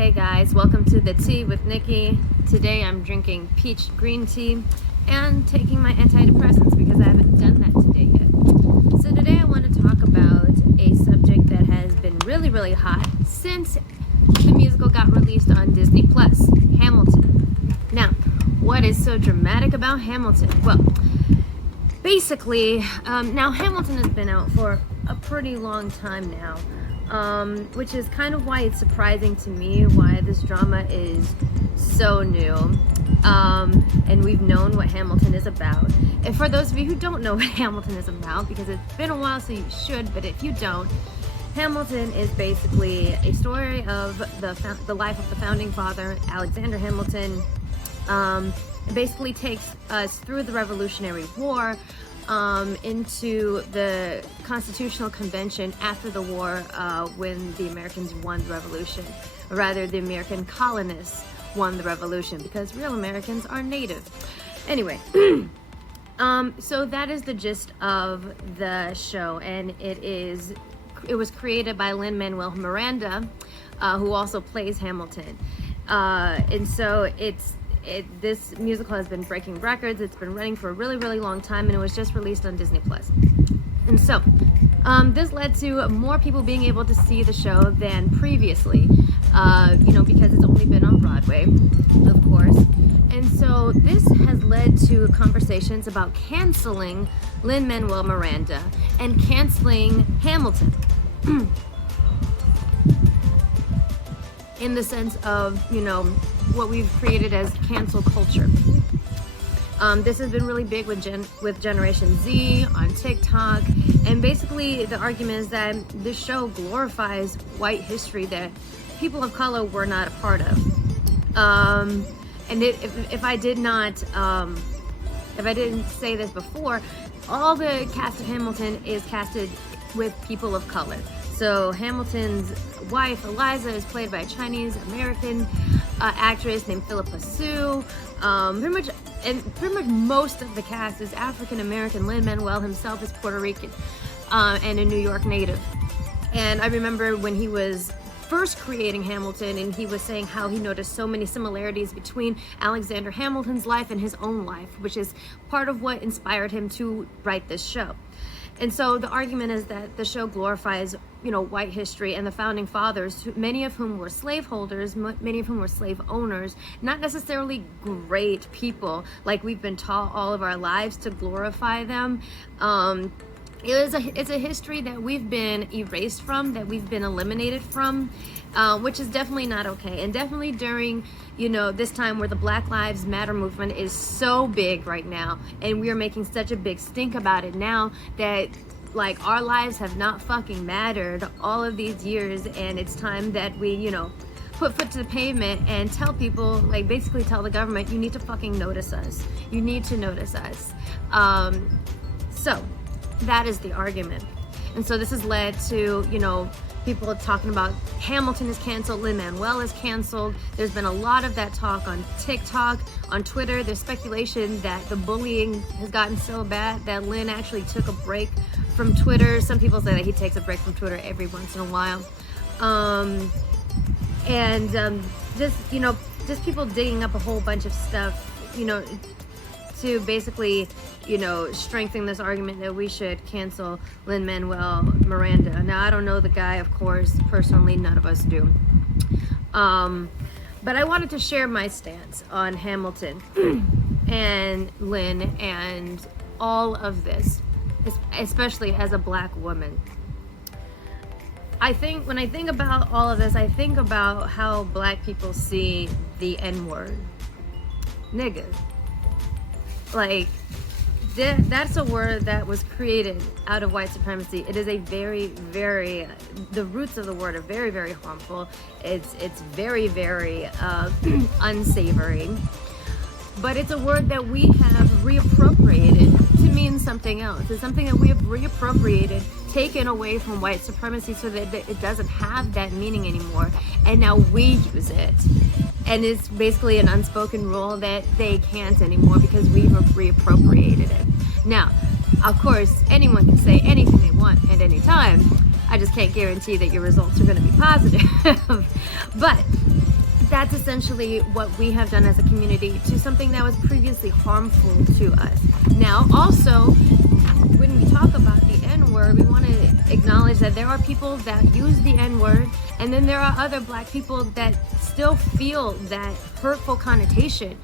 Hey guys, welcome to the Tea with Nicque. Today I'm drinking peach green tea and taking my antidepressants because I haven't done that today yet. So today I want to talk about a subject that has been really hot since the musical got released on Disney Plus, Hamilton. Now, what is so dramatic about Hamilton? Well, basically, now Hamilton has been out for a pretty long time now. Which is kind of why it's surprising to me why this drama is so new. And we've known what Hamilton is about. And for those of you who don't know what Hamilton is about, because it's been a while, so you should, but if you don't, Hamilton is basically a story of the life of the founding father, Alexander Hamilton. It basically takes us through the Revolutionary War, into the Constitutional Convention after the war, when the Americans won the revolution, or rather the American colonists won the revolution, because real Americans are native. Anyway, so that is the gist of the show, and it was created by Lin-Manuel Miranda, who also plays Hamilton, and so this musical has been breaking records. It's been running for a really long time, and it was just released on Disney Plus. And so this led to more people being able to see the show than previously, because it's only been on Broadway, of course. And so this has led to conversations about canceling Lin-Manuel Miranda and canceling Hamilton. In the sense of, what we've created as cancel culture. This has been really big with Generation Z on TikTok, and basically the argument is that this show glorifies white history that people of color were not a part of. And if I didn't say this before, all the cast of Hamilton is casted with people of color. So Hamilton's wife, Eliza, is played by a Chinese American actress named Philippa Sue. Pretty much most of the cast is African American. Lin-Manuel himself is Puerto Rican and a New York native. And I remember when he was first creating Hamilton, and he was saying how he noticed so many similarities between Alexander Hamilton's life and his own life, which is part of what inspired him to write this show. And so the argument is that the show glorifies, white history and the founding fathers, many of whom were slaveholders, many of whom were slave owners, not necessarily great people like we've been taught all of our lives to glorify them. It's a history that we've been erased from, that we've been eliminated from, which is definitely not okay. And definitely during, this time where the Black Lives Matter movement is so big right now, and we are making such a big stink about it now that, our lives have not fucking mattered all of these years, and it's time that we, put foot to the pavement and tell people, basically tell the government, you need to fucking notice us. You need to notice us. So that is the argument. And so this has led to, people talking about Hamilton is canceled, Lin-Manuel is canceled. There's been a lot of that talk on TikTok, on Twitter. There's speculation that the bullying has gotten so bad that Lin actually took a break from Twitter. Some people say that he takes a break from Twitter every once in a while. Just people digging up a whole bunch of stuff, to basically, strengthen this argument that we should cancel Lin-Manuel Miranda. Now, I don't know the guy, of course, personally, none of us do. But I wanted to share my stance on Hamilton and Lin and all of this, especially as a Black woman. When I think about all of this, I think about how Black people see the N-word. Nigga. That's a word that was created out of white supremacy. It is a the roots of the word are very harmful. It's very unsavory. But it's a word that we have reappropriated to mean something else. It's something that we have reappropriated, taken away from white supremacy so that it doesn't have that meaning anymore. And now we use it. And it's basically an unspoken rule that they can't anymore because we've reappropriated it. Now, of course, anyone can say anything they want at any time. I just can't guarantee that your results are going to be positive. But that's essentially what we have done as a community to something that was previously harmful to us. Now, also, when we talk about the N-word, we want to acknowledge that there are people that use the N-word, and then there are other Black people that still feel that hurtful connotation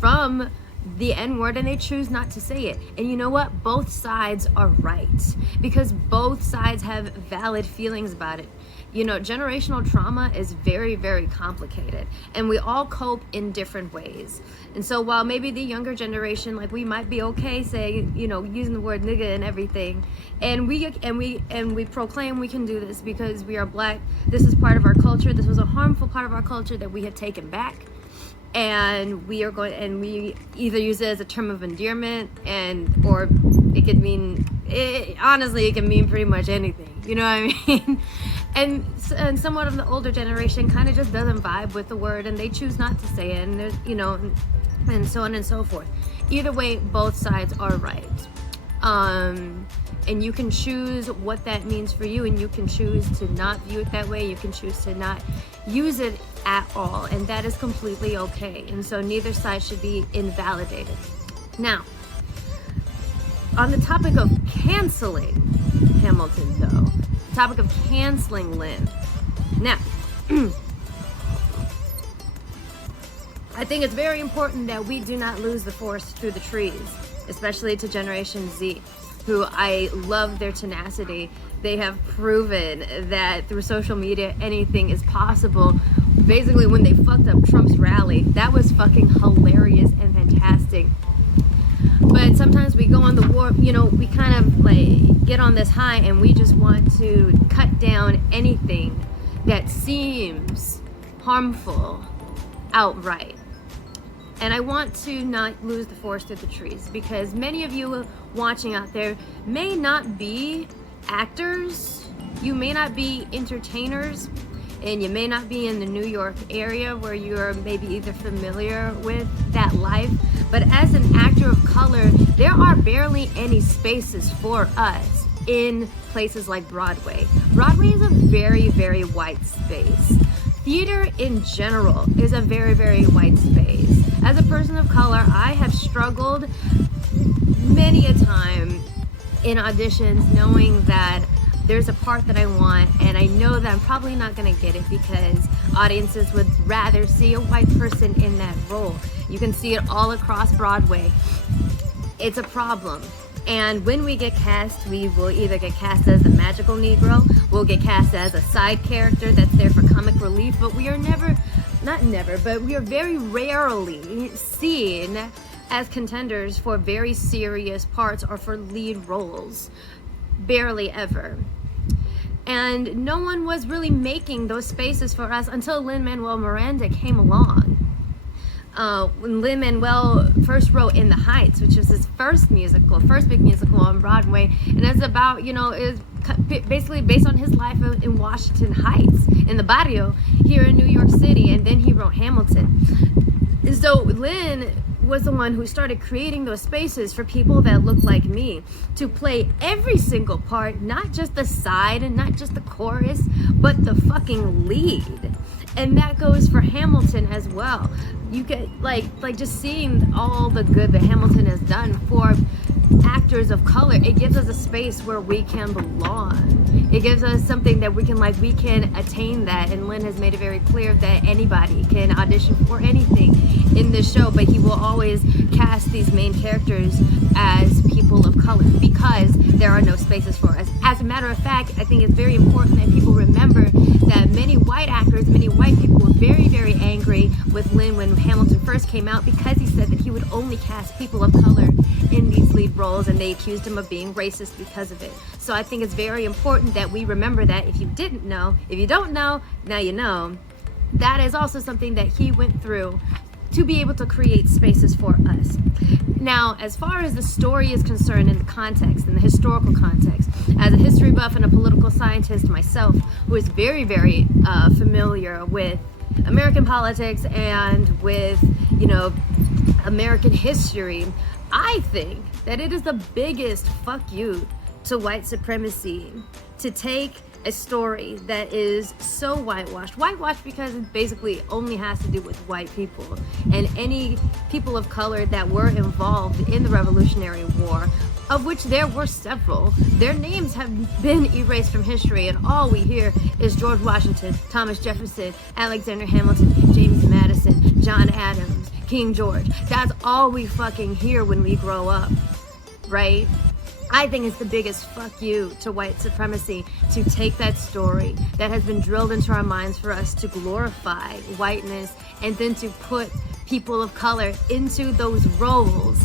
from the N-word, and they choose not to say it. And you know what? Both sides are right, because both sides have valid feelings about it. You know, generational trauma is very, very complicated, and we all cope in different ways. And so while maybe the younger generation, like, we might be okay saying, you know, using the word nigga and everything, and we proclaim we can do this because we are Black. This is part of our culture. This was a harmful part of our culture that we had taken back. And we either use it as a term of endearment, or it could mean, honestly, it can mean pretty much anything. You know what I mean? And somewhat of the older generation kind of just doesn't vibe with the word, and they choose not to say it, and there's, you know, and so on and so forth. Either way, both sides are right. And you can choose what that means for you, and you can choose to not view it that way. You can choose to not use it at all, and that is completely okay. And so neither side should be invalidated. Now, on the topic of canceling Hamilton, though, the topic of canceling Lin. Now, I think it's very important that we do not lose the forest through the trees, especially to Generation Z, who I love their tenacity. They have proven that through social media, anything is possible. Basically, when they fucked up Trump's rally, that was fucking hilarious and fantastic. But sometimes we go on the warp, you know, we kind of like get on this high, and we just want to cut down anything that seems harmful outright. And I want to not lose the forest through the trees, because many of you watching out there may not be actors, you may not be entertainers, and you may not be in the New York area where you're maybe either familiar with that life. But as an actor of color, there are barely any spaces for us in places like Broadway. Broadway is a very, very white space. Theater in general is a very, very white space. As a person of color, I have struggled many a time in auditions knowing that there's a part that I want, and I know that I'm probably not going to get it because audiences would rather see a white person in that role. You can see it all across Broadway. It's a problem. And when we get cast, we will either get cast as the magical Negro, we'll get cast as a side character that's there for comic relief, but we are but we are very rarely seen as contenders for very serious parts or for lead roles. Barely ever. And no one was really making those spaces for us until Lin-Manuel Miranda came along. When Lin-Manuel first wrote In the Heights, which was his first big musical on Broadway, and it's about, you know, is basically based on his life in Washington Heights, in the barrio here in New York City, and then he wrote Hamilton. And so Lin was the one who started creating those spaces for people that look like me to play every single part, not just the side and not just the chorus, but the fucking lead. And that goes for Hamilton as well. You get like just seeing all the good that Hamilton has done for actors of color. It gives us a space where we can belong. It gives us something that we can attain that. And Lin has made it very clear that anybody can audition for anything in this show, but he will always cast these main characters as people of color because there are no spaces for us. As a matter of fact, I think it's very important that people remember that many white actors, many white people were very, very angry with Lin when Hamilton first came out because he said that he would only cast people of color in these lead roles, and they accused him of being racist because of it. So I think it's very important that we remember that. If you didn't know, if you don't know, now you know. That is also something that he went through to be able to create spaces for us. Now, as far as the story is concerned in the context, in the historical context, as a history buff and a political scientist myself, who is very, very familiar with American politics and with, you know, American history, I think that it is the biggest fuck you to white supremacy to take a story that is so whitewashed because it basically only has to do with white people, and any people of color that were involved in the Revolutionary War, of which there were several, their names have been erased from history, and all we hear is George Washington, Thomas Jefferson, Alexander Hamilton, James Madison, John Adams, King George. That's all we fucking hear when we grow up, right? I think it's the biggest fuck you to white supremacy to take that story that has been drilled into our minds for us to glorify whiteness, and then to put people of color into those roles,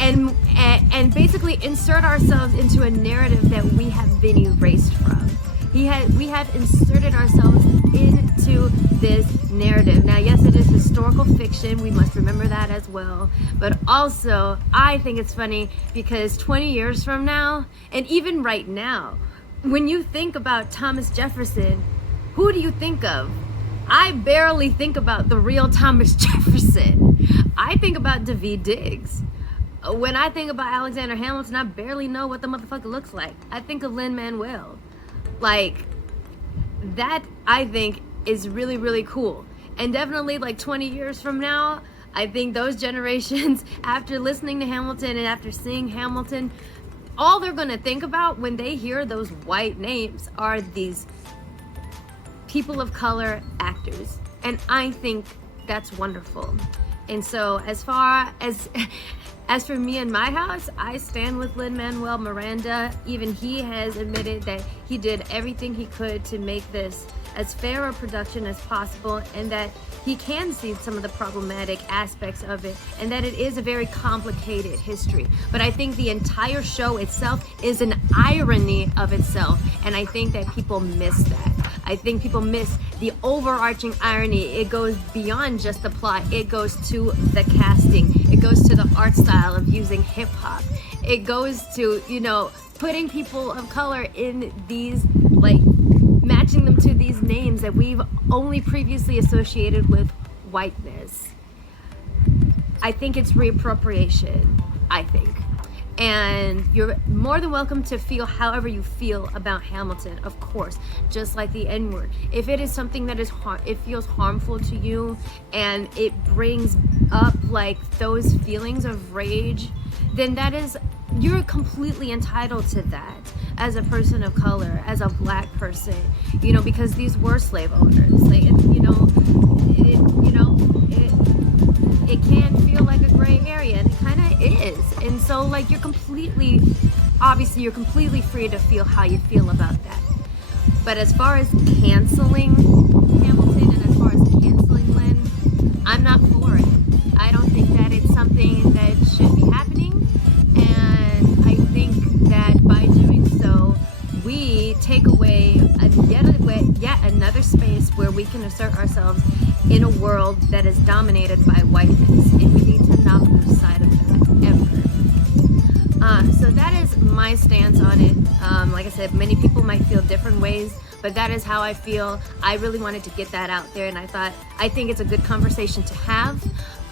and basically insert ourselves into a narrative that we have been erased from. We have inserted ourselves into this narrative. Now, yes, it is historical fiction. We must remember that as well. But also, I think it's funny because 20 years from now, and even right now, when you think about Thomas Jefferson, who do you think of? I barely think about the real Thomas Jefferson. I think about Daveed Diggs. When I think about Alexander Hamilton, I barely know what the motherfucker looks like. I think of Lin-Manuel. Like, that, I think, is really, really cool. And definitely, like, 20 years from now, I think those generations, after listening to Hamilton and after seeing Hamilton, all they're gonna think about when they hear those white names are these people of color actors. And I think that's wonderful. And so as far as for me and my house, I stand with Lin-Manuel Miranda. Even he has admitted that he did everything he could to make this as fair a production as possible, and that he can see some of the problematic aspects of it, and that it is a very complicated history. But I think the entire show itself is an irony of itself, and I think that people miss that. I think people miss the overarching irony. It goes beyond just the plot. It goes to the casting. It goes to the art style of using hip hop. It goes to, you know, putting people of color in these, like, matching them to these names that we've only previously associated with whiteness. I think it's reappropriation, I think. And you're more than welcome to feel however you feel about Hamilton, of course, just like the N-word. If it is something that is it feels harmful to you, and it brings up like those feelings of rage, then you're completely entitled to that as a person of color, as a black person, you know, because these were slave owners. Like, it can feel like a gray area, and it kind of is. And so, like, you're completely free to feel how you feel about that. But as far as canceling Hamilton, and as far as canceling Lin, I'm not for it. I don't think that it's something that should be happening, and I think that by doing so, we take away yet another space where we can assert ourselves in a world that is dominated by whiteness, and we need to not lose sight of that ever. So that is my stance on it. Like I said, many people might feel different ways, but that is how I feel. I really wanted to get that out there, and I think it's a good conversation to have.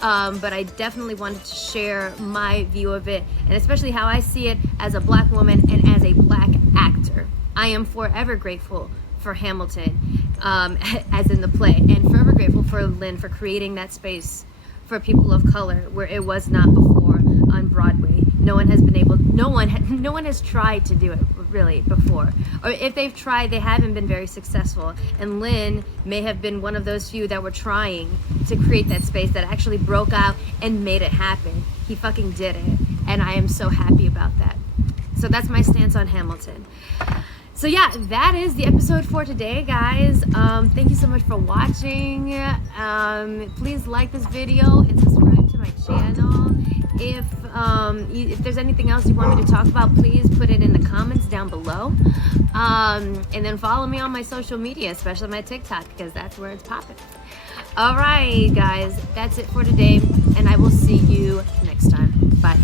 But I definitely wanted to share my view of it, and especially how I see it as a black woman and as a black actor. I am forever grateful for Hamilton, as in the play, and forever grateful for Lin for creating that space for people of color where it was not before on Broadway. No one has tried to do it really before, or if they've tried, they haven't been very successful. And Lin may have been one of those few that were trying to create that space that actually broke out and made it happen. He fucking did it, and I am so happy about that. So that's my stance on Hamilton. So yeah, that is the episode for today, guys. Thank you so much for watching. Please like this video and subscribe to my channel. If there's anything else you want me to talk about, please put it in the comments down below. And then follow me on my social media, especially my TikTok, because that's where it's popping. All right, guys, that's it for today, and I will see you next time. Bye.